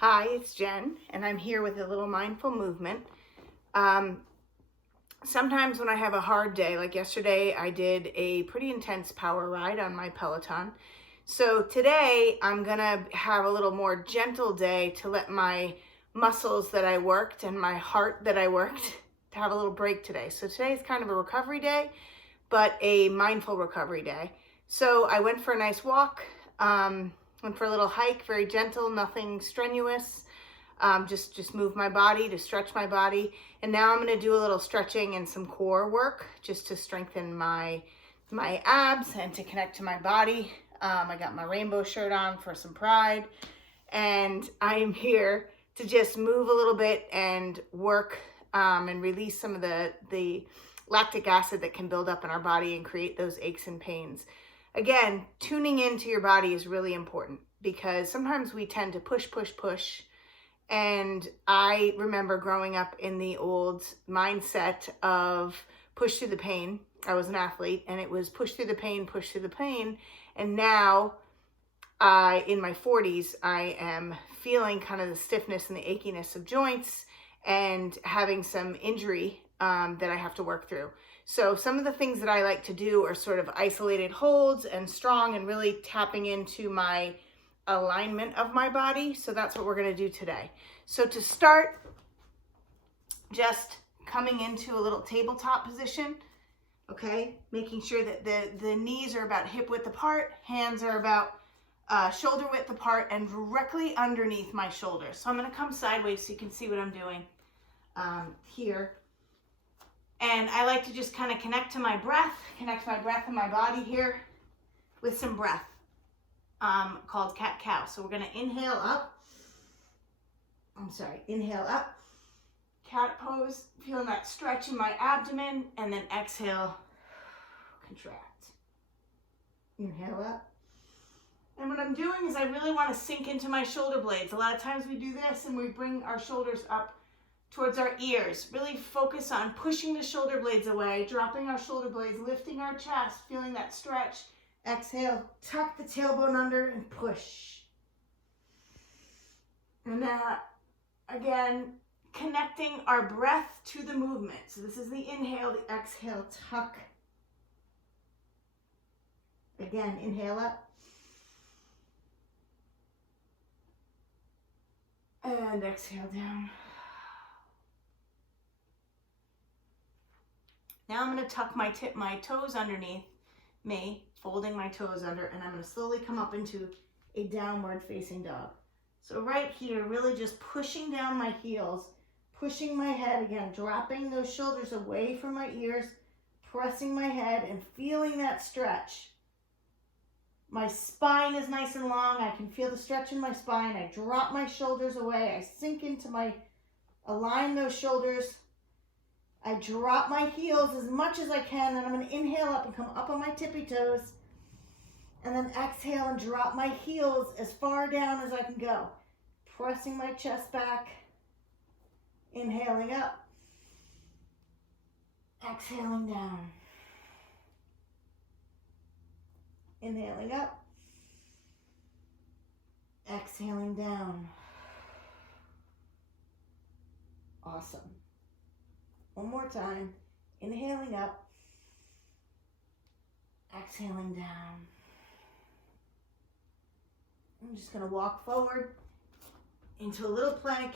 Hi, it's Jen, and I'm here with a little mindful movement. Sometimes when I have a hard day, like yesterday, I did a pretty intense power ride on my Peloton. So today, I'm gonna have a little more gentle day to let my muscles that I worked and my heart that I worked to have a little break today. So today is kind of a recovery day, but a mindful recovery day. So I went for a nice walk. Went for a little hike, very gentle, nothing strenuous. Just move my body to stretch my body. And now I'm going to do a little stretching and some core work just to strengthen my abs and to connect to my body. I got my rainbow shirt on for some pride. And I am here to just move a little bit and work and release some of the lactic acid that can build up in our body and create those aches and pains. Again, tuning into your body is really important because sometimes we tend to push. And I remember growing up in the old mindset of push through the pain. I was an athlete and it was push through the pain. And now in my 40s, I am feeling kind of the stiffness and the achiness of joints and having some injury that I have to work through. So some of the things that I like to do are sort of isolated holds and strong and really tapping into my alignment of my body. So that's what we're going to do today. So to start, just coming into a little tabletop position, okay? Making sure that the knees are about hip width apart, hands are about shoulder width apart and directly underneath my shoulders. So I'm going to come sideways so you can see what I'm doing here. And I like to just kind of connect my breath in my body here with some breath called cat-cow. So we're going to inhale up. Inhale up. Cat pose, feeling that stretch in my abdomen, and then exhale, contract. Inhale up. And what I'm doing is I really want to sink into my shoulder blades. A lot of times we do this and we bring our shoulders up towards our ears. Really focus on pushing the shoulder blades away, dropping our shoulder blades, lifting our chest, feeling that stretch. Exhale, tuck the tailbone under and push. And now, again, connecting our breath to the movement. So this is the inhale, the exhale, tuck. Again, inhale up. And exhale down. Now I'm going to tuck my toes underneath me, folding my toes under, and I'm going to slowly come up into a downward facing dog. So right here, really just pushing down my heels, pushing my head again, dropping those shoulders away from my ears, pressing my head and feeling that stretch. My spine is nice and long. I can feel the stretch in my spine. I drop my shoulders away. I sink into align those shoulders. I drop my heels as much as I can, and I'm going to inhale up and come up on my tippy toes, and then exhale and drop my heels as far down as I can go. Pressing my chest back, inhaling up, exhaling down. Inhaling up, exhaling down. Awesome. One more time, inhaling up, exhaling down. I'm just going to walk forward into a little plank.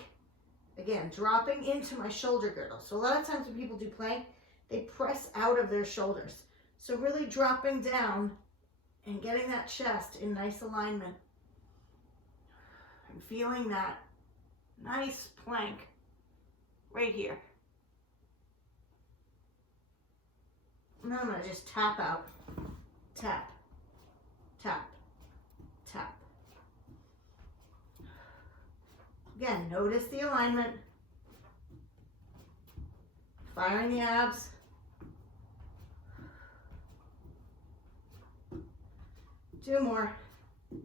Again, dropping into my shoulder girdle. So a lot of times when people do plank, they press out of their shoulders. So really dropping down and getting that chest in nice alignment. I'm feeling that nice plank right here. And I'm going to just tap out. Tap, tap, tap. Again, notice the alignment. Firing the abs. Two more. And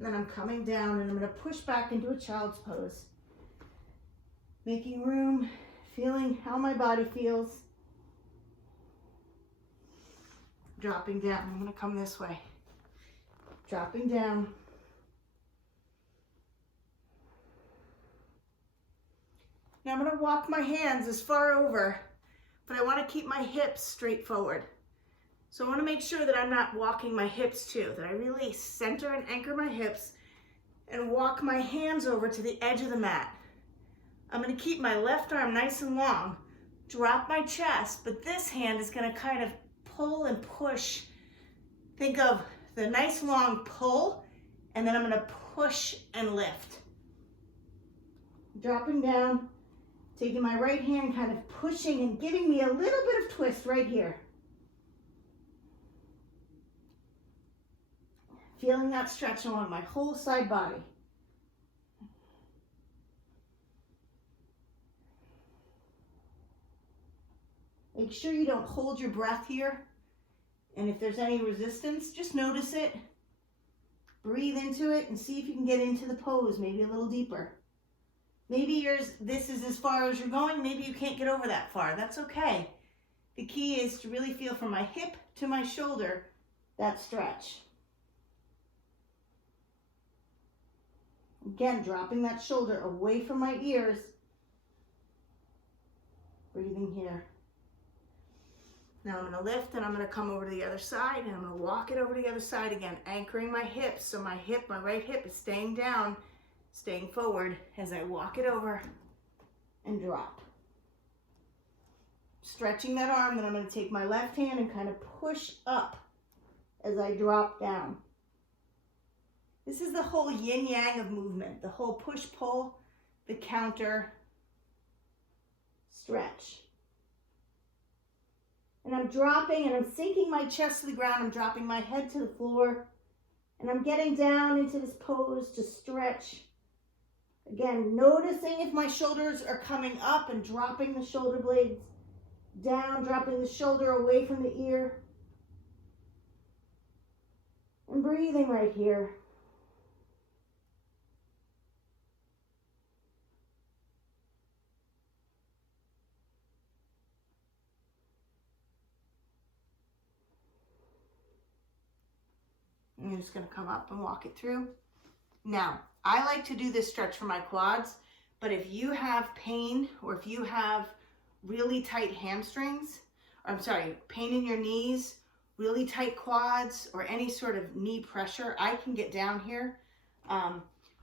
then I'm coming down and I'm going to push back into a child's pose. Making room, feeling how my body feels. Dropping down. I'm going to come this way. Dropping down. Now I'm going to walk my hands as far over, but I want to keep my hips straight forward. So I want to make sure that I'm not walking my hips too, that I really center and anchor my hips and walk my hands over to the edge of the mat. I'm going to keep my left arm nice and long, drop my chest, but this hand is going to kind of pull and push. Think of the nice long pull, and then I'm going to push and lift. Dropping down, taking my right hand, kind of pushing and giving me a little bit of twist right here. Feeling that stretch along my whole side body. Make sure you don't hold your breath here. And if there's any resistance, just notice it. Breathe into it and see if you can get into the pose, maybe a little deeper. Maybe this is as far as you're going. Maybe you can't get over that far. That's okay. The key is to really feel from my hip to my shoulder, that stretch. Again, dropping that shoulder away from my ears. Breathing here. Now I'm going to lift and I'm going to come over to the other side and I'm going to walk it over to the other side again, anchoring my hips so my right hip is staying down, staying forward as I walk it over and drop. Stretching that arm, then I'm going to take my left hand and kind of push up as I drop down. This is the whole yin-yang of movement, the whole push-pull, the counter, stretch. And I'm dropping and I'm sinking my chest to the ground, I'm dropping my head to the floor, and I'm getting down into this pose to stretch. Again, noticing if my shoulders are coming up and dropping the shoulder blades down, dropping the shoulder away from the ear. And breathing right here. I'm just going to come up and walk it through. Now, I like to do this stretch for my quads, but if you have pain or if you have really tight hamstrings, or pain in your knees, really tight quads, or any sort of knee pressure, I can get down here.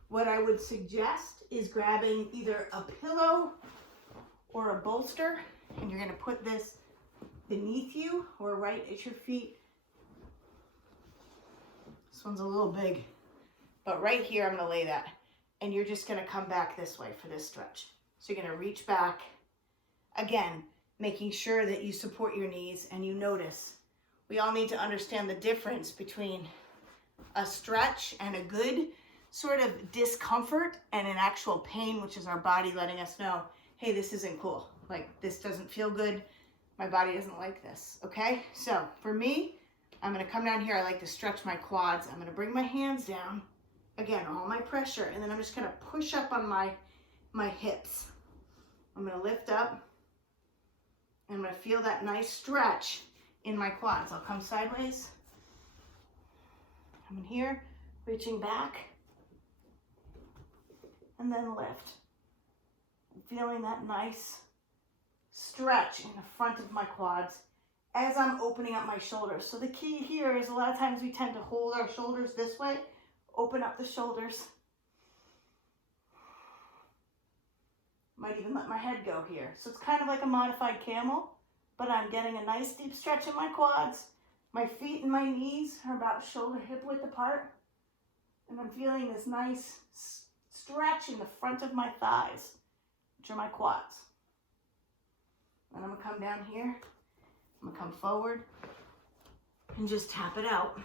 What I would suggest is grabbing either a pillow or a bolster, and you're going to put this beneath you or right at your feet. This one's a little big, but right here I'm going to lay that, and you're just going to come back this way for this stretch. So you're going to reach back, again, making sure that you support your knees and you notice. We all need to understand the difference between a stretch and a good sort of discomfort and an actual pain, which is our body letting us know, hey, this isn't cool. Like, this doesn't feel good. My body doesn't like this, okay? So for me, I'm going to come down here. I like to stretch my quads. I'm going to bring my hands down. Again, all my pressure. And then I'm just going to push up on my hips. I'm going to lift up. And I'm going to feel that nice stretch in my quads. I'll come sideways. I'm in here, reaching back. And then lift. I'm feeling that nice stretch in the front of my quads as I'm opening up my shoulders. So the key here is a lot of times we tend to hold our shoulders this way, open up the shoulders. Might even let my head go here. So it's kind of like a modified camel, but I'm getting a nice deep stretch in my quads. My feet and my knees are about shoulder hip width apart. And I'm feeling this nice stretch in the front of my thighs, which are my quads. And I'm gonna come down here. I'm gonna come forward and just tap it out.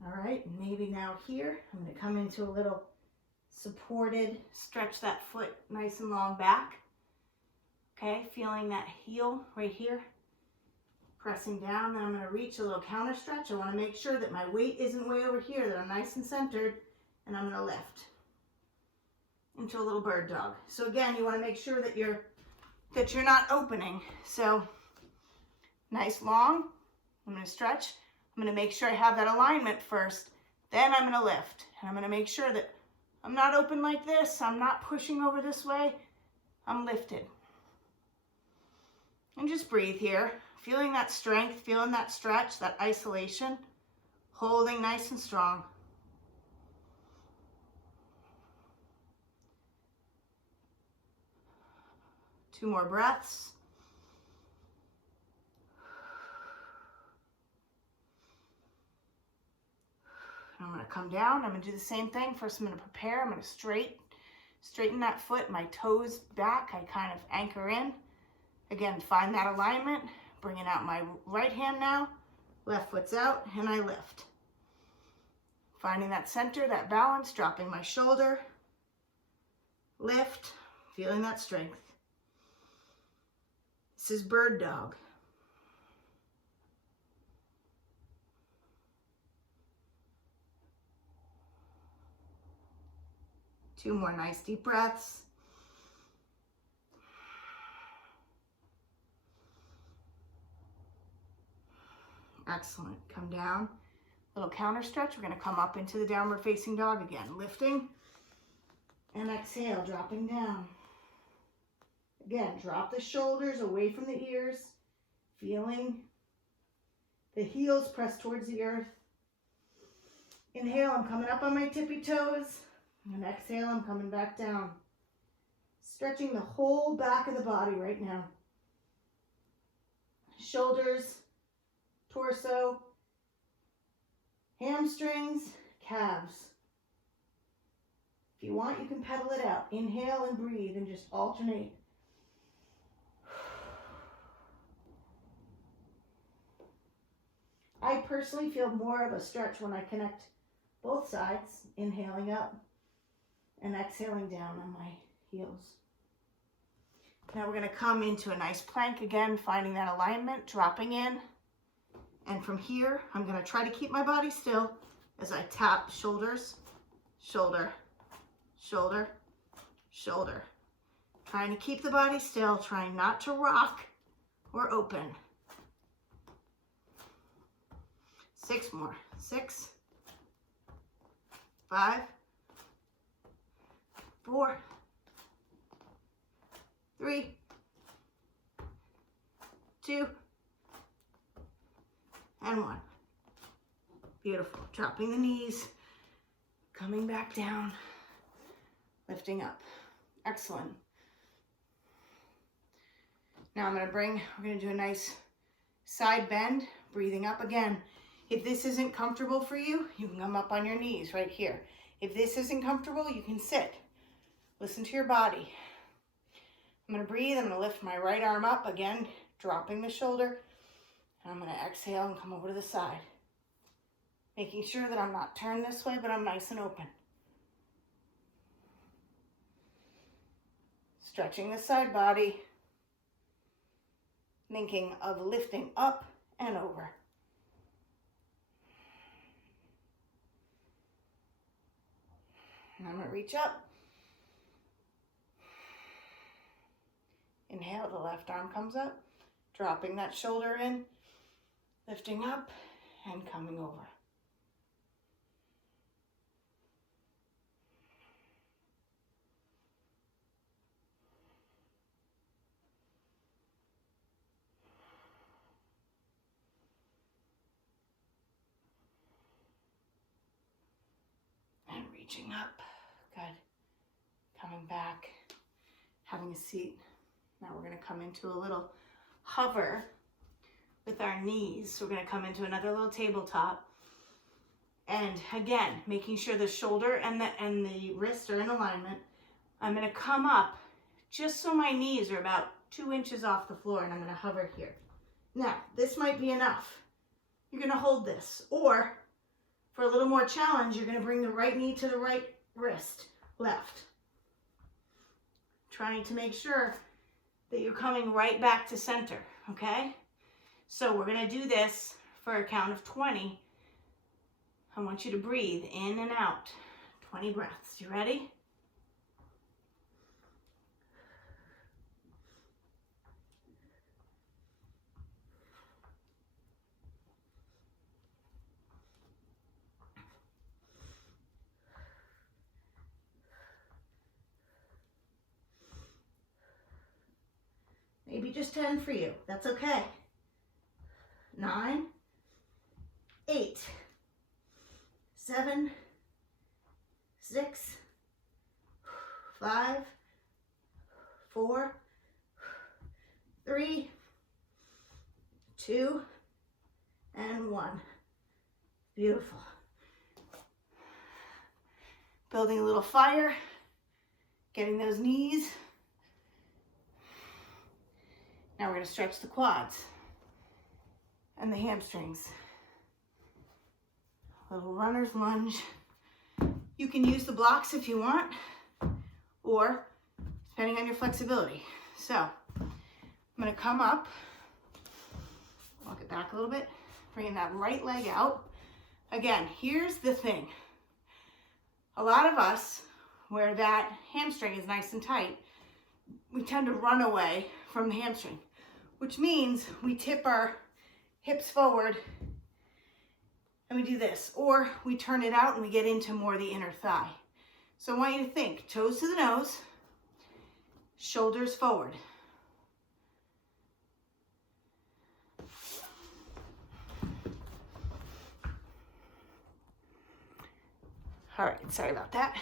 All right, maybe now here, I'm gonna come into a little supported, stretch that foot nice and long back. Okay, feeling that heel right here. Pressing down, then I'm gonna reach a little counter stretch. I wanna make sure that my weight isn't way over here, that I'm nice and centered, and I'm gonna lift into a little bird dog. So again, you want to make sure that you're not opening. So nice long. I'm going to stretch. I'm going to make sure I have that alignment first. Then I'm going to lift. And I'm going to make sure that I'm not open like this. I'm not pushing over this way. I'm lifted. And just breathe here. Feeling that strength, feeling that stretch, that isolation. Holding nice and strong. Two more breaths. I'm going to come down. I'm going to do the same thing. First, I'm going to prepare. I'm going to straighten that foot, my toes back. I kind of anchor in. Again, find that alignment. Bringing out my right hand now. Left foot's out, and I lift. Finding that center, that balance, dropping my shoulder. Lift, feeling that strength. This is bird dog. Two more nice deep breaths. Excellent. Come down. Little counter stretch. We're going to come up into the downward facing dog again. Lifting and exhale, dropping down. Again, drop the shoulders away from the ears. Feeling the heels press towards the earth. Inhale, I'm coming up on my tippy toes. And exhale, I'm coming back down. Stretching the whole back of the body right now. Shoulders, torso, hamstrings, calves. If you want, you can pedal it out. Inhale and breathe and just alternate. I personally feel more of a stretch when I connect both sides, inhaling up and exhaling down on my heels. Now we're going to come into a nice plank again, finding that alignment, dropping in. And from here, I'm going to try to keep my body still as I tap shoulders, shoulder, shoulder, shoulder. Trying to keep the body still, trying not to rock or open. 6 more. 6, 5, 4, 3, 2, and 1. Beautiful. Dropping the knees, coming back down, lifting up. Excellent. Now we're going to do a nice side bend, breathing up again. If this isn't comfortable for you, you can come up on your knees right here. If this isn't comfortable, you can sit. Listen to your body. I'm going to breathe. I'm going to lift my right arm up again, dropping the shoulder. And I'm going to exhale and come over to the side. Making sure that I'm not turned this way, but I'm nice and open. Stretching the side body. Thinking of lifting up and over. And I'm going to reach up. Inhale, the left arm comes up, dropping that shoulder in, lifting up and coming over. And reaching up. Good. Coming back, having a seat. Now we're going to come into a little hover with our knees. So we're going to come into another little tabletop. And again, making sure the shoulder and the wrist are in alignment. I'm going to come up just so my knees are about 2 inches off the floor, and I'm going to hover here. Now, this might be enough. You're going to hold this. Or, for a little more challenge, you're going to bring the right knee to the right wrist, left. Trying to make sure that you're coming right back to center, okay? So we're going to do this for a count of 20. I want you to breathe in and out. 20 breaths. You ready? just 10 for you. That's okay. 9, 8, 7, 6, 5, 4, 3, 2, and 1. Beautiful. Building a little fire, getting those knees. Now we're going to stretch the quads and the hamstrings. Little runner's lunge. You can use the blocks if you want, or depending on your flexibility. So I'm going to come up, walk it back a little bit, bringing that right leg out. Again, here's the thing. A lot of us, where that hamstring is nice and tight, we tend to run away from the hamstring, which means we tip our hips forward and we do this, or we turn it out and we get into more the inner thigh. So I want you to think, toes to the nose, shoulders forward. All right, sorry about that.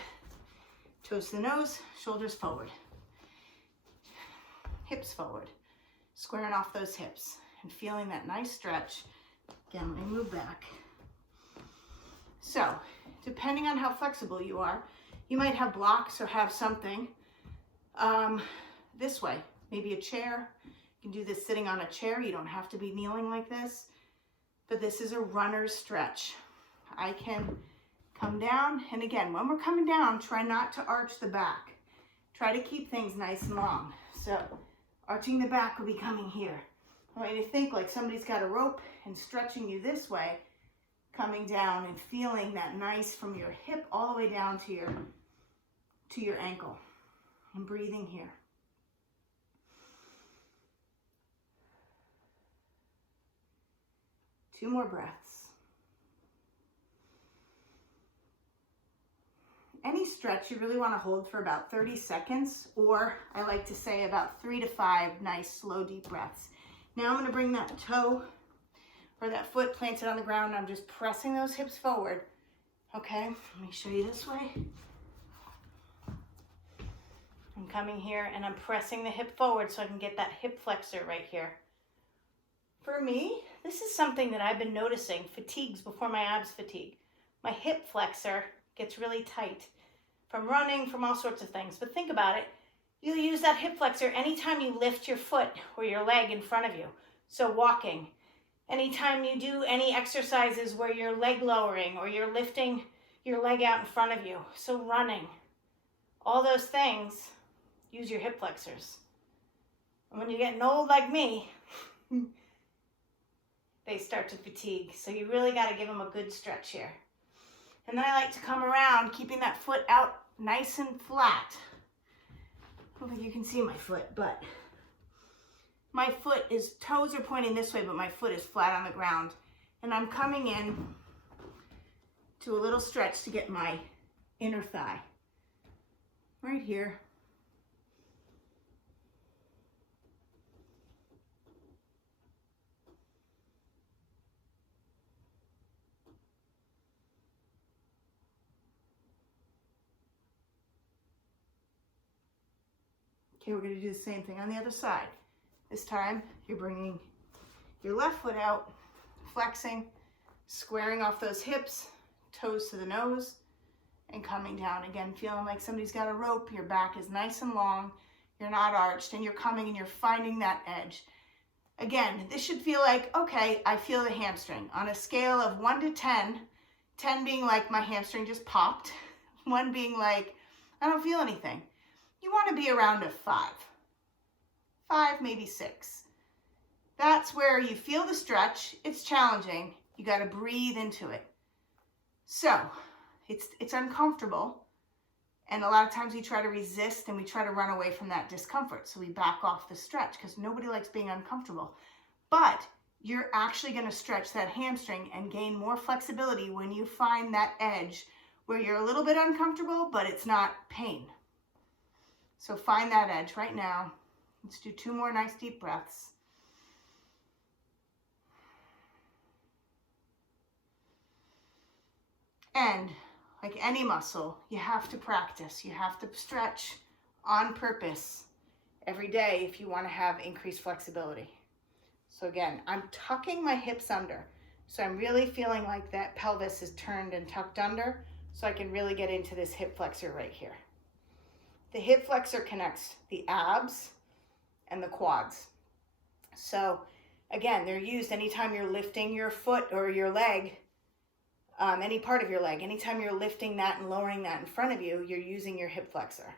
Toes to the nose, shoulders forward. Hips forward. Squaring off those hips and feeling that nice stretch. Again, let me move back. So, depending on how flexible you are, you might have blocks or have something this way. Maybe a chair. You can do this sitting on a chair. You don't have to be kneeling like this. But this is a runner's stretch. I can come down, and again, when we're coming down, try not to arch the back. Try to keep things nice and long. So, arching the back will be coming here. I want you to think like somebody's got a rope and stretching you this way, coming down and feeling that nice from your hip all the way down to your ankle. And breathing here. Two more breaths. Any stretch you really want to hold for about 30 seconds, or I like to say about 3 to 5 nice, slow, deep breaths. Now I'm going to bring that toe or that foot planted on the ground. I'm just pressing those hips forward. Okay, let me show you this way. I'm coming here and I'm pressing the hip forward so I can get that hip flexor right here. For me, this is something that I've been noticing, fatigues before my abs fatigue. My hip flexor gets really tight from running, from all sorts of things. But think about it. You'll use that hip flexor anytime you lift your foot or your leg in front of you. So walking. Anytime you do any exercises where you're leg lowering or you're lifting your leg out in front of you. So running. All those things, use your hip flexors. And when you're getting old like me, they start to fatigue. So you really got to give them a good stretch here. And then I like to come around, keeping that foot out nice and flat. I don't think you can see my foot, but my foot is, toes are pointing this way, but my foot is flat on the ground. And I'm coming in to a little stretch to get my inner thigh. Right here. Okay, we're going to do the same thing on the other side. This time, you're bringing your left foot out, flexing, squaring off those hips, toes to the nose, and coming down. Again, feeling like somebody's got a rope. Your back is nice and long. You're not arched, and you're coming and you're finding that edge. Again, this should feel like, okay, I feel the hamstring. On a scale of 1 to 10, 10 being like my hamstring just popped, 1 being like, I don't feel anything. You want to be around a 5. 5, maybe 6. That's where you feel the stretch. It's challenging. You got to breathe into it. So it's uncomfortable. And a lot of times we try to resist and we try to run away from that discomfort. So we back off the stretch because nobody likes being uncomfortable. But you're actually going to stretch that hamstring and gain more flexibility when you find that edge where you're a little bit uncomfortable, but it's not pain. So find that edge right now. Let's do 2 more nice deep breaths. And like any muscle, you have to practice. You have to stretch on purpose every day if you want to have increased flexibility. So again, I'm tucking my hips under. So I'm really feeling like that pelvis is turned and tucked under so I can really get into this hip flexor right here. The hip flexor connects the abs and the quads. So again, they're used anytime you're lifting your foot or your leg, any part of your leg. Anytime you're lifting that and lowering that in front of you, you're using your hip flexor.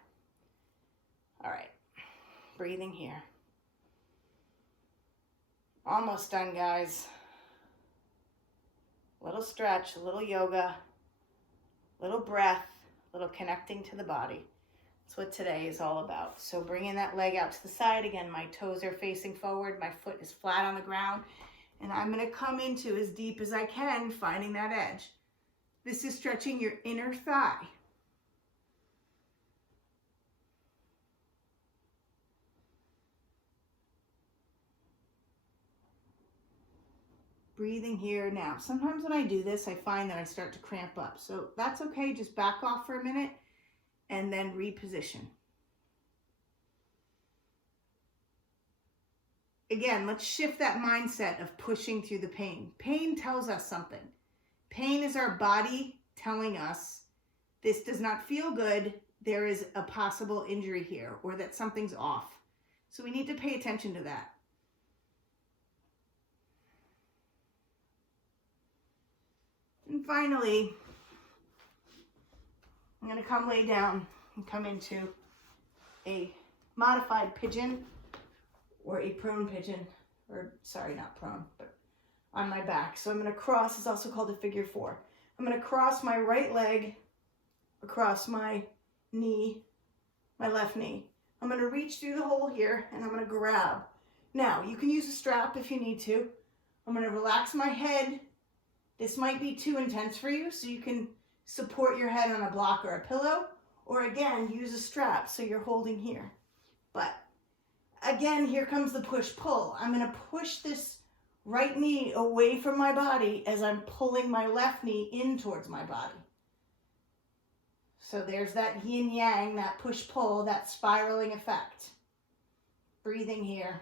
All right, breathing here. Almost done, guys. Little stretch, a little yoga, little breath, little connecting to the body. That's what today is all about. So bringing that leg out to the side. Again, my toes are facing forward. My foot is flat on the ground. And I'm going to come into as deep as I can, finding that edge. This is stretching your inner thigh. Breathing here now. Sometimes when I do this, I find that I start to cramp up. So that's okay. Just back off for a minute and then reposition. Again, let's shift that mindset of pushing through the pain. Pain tells us something. Pain is our body telling us this does not feel good. There is a possible injury here or that something's off. So we need to pay attention to that. And finally, I'm going to come lay down and come into a modified pigeon or a prone pigeon, or sorry, not prone, but on my back. So I'm going to cross, it's also called a figure 4. I'm going to cross my right leg across my knee, my left knee. I'm going to reach through the hole here and I'm going to grab. Now, you can use a strap if you need to. I'm going to relax my head. This might be too intense for you, so you can support your head on a block or a pillow, or again, use a strap so you're holding here. But again, here comes the push-pull. I'm going to push this right knee away from my body as I'm pulling my left knee in towards my body. So there's that yin-yang, that push-pull, that spiraling effect. Breathing here.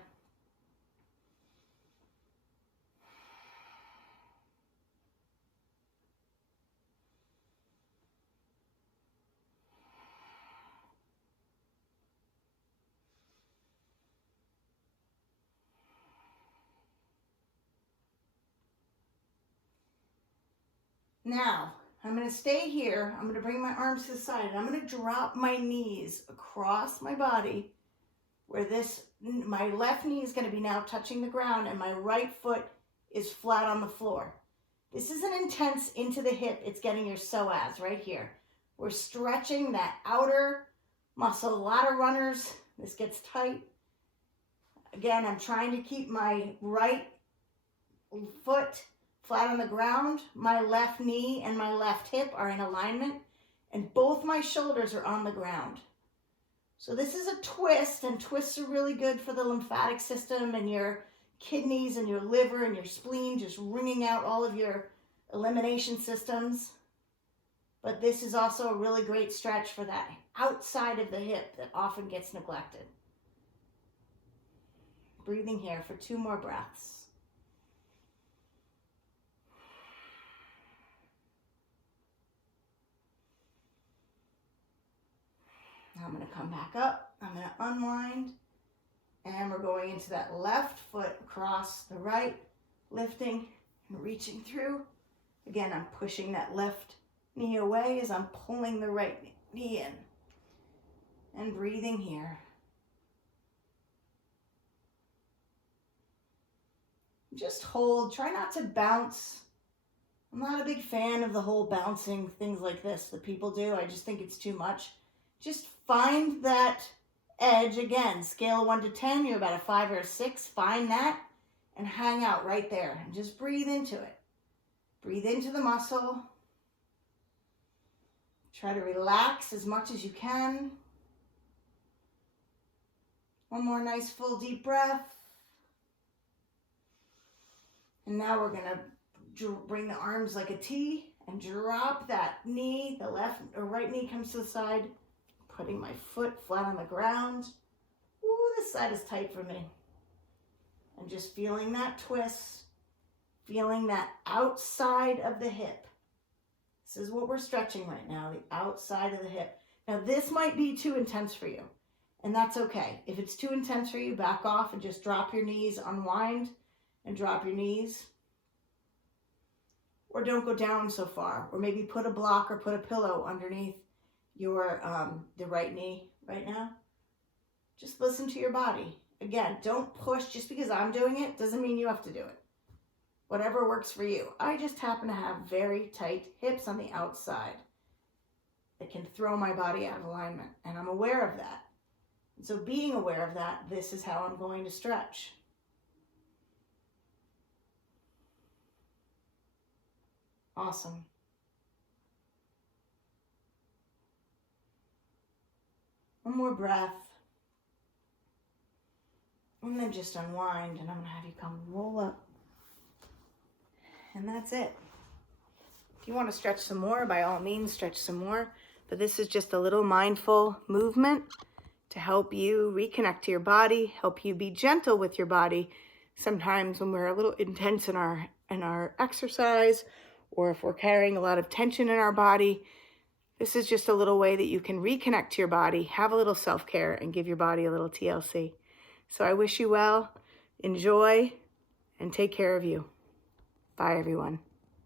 Now, I'm going to stay here. I'm going to bring my arms to the side and I'm going to drop my knees across my body where my left knee is going to be now touching the ground and my right foot is flat on the floor. This is an intense into the hip. It's getting your psoas right here. We're stretching that outer muscle. A lot of runners, this gets tight. Again, I'm trying to keep my right foot flat on the ground. My left knee and my left hip are in alignment and both my shoulders are on the ground. So this is a twist, and twists are really good for the lymphatic system and your kidneys and your liver and your spleen, just wringing out all of your elimination systems. But this is also a really great stretch for that outside of the hip that often gets neglected. Breathing here for 2 more breaths. Now I'm going to come back up. I'm going to unwind. And we're going into that left foot across the right, lifting and reaching through. Again, I'm pushing that left knee away as I'm pulling the right knee in. And breathing here. Just hold. Try not to bounce. I'm not a big fan of the whole bouncing things like this that people do. I just think it's too much. Just find that edge. Again, scale of 1 to 10, you're about a 5 or a 6. Find that and hang out right there and just breathe into it. Breathe into the muscle. Try to relax as much as you can. One more nice full deep breath. And now we're gonna bring the arms like a T and drop that knee. The left or right knee comes to the side. Putting my foot flat on the ground. Ooh, this side is tight for me. And just feeling that twist, feeling that outside of the hip. This is what we're stretching right now, the outside of the hip. Now this might be too intense for you, and that's okay. If it's too intense for you, back off and just drop your knees, unwind and drop your knees. Or don't go down so far, or maybe put a block or put a pillow underneath your the right knee right now. Just listen to your body. Again, don't push. Just because I'm doing it doesn't mean you have to do it. Whatever works for you. I just happen to have very tight hips on the outside that can throw my body out of alignment, and I'm aware of that. And so being aware of that, this is how I'm going to stretch. Awesome. One more breath. And then just unwind, and I'm going to have you come roll up. And that's it. If you want to stretch some more, by all means, stretch some more. But this is just a little mindful movement to help you reconnect to your body, help you be gentle with your body. Sometimes when we're a little intense in our exercise, or if we're carrying a lot of tension in our body, this is just a little way that you can reconnect to your body, have a little self-care, and give your body a little TLC. So I wish you well, enjoy, and take care of you. Bye, everyone.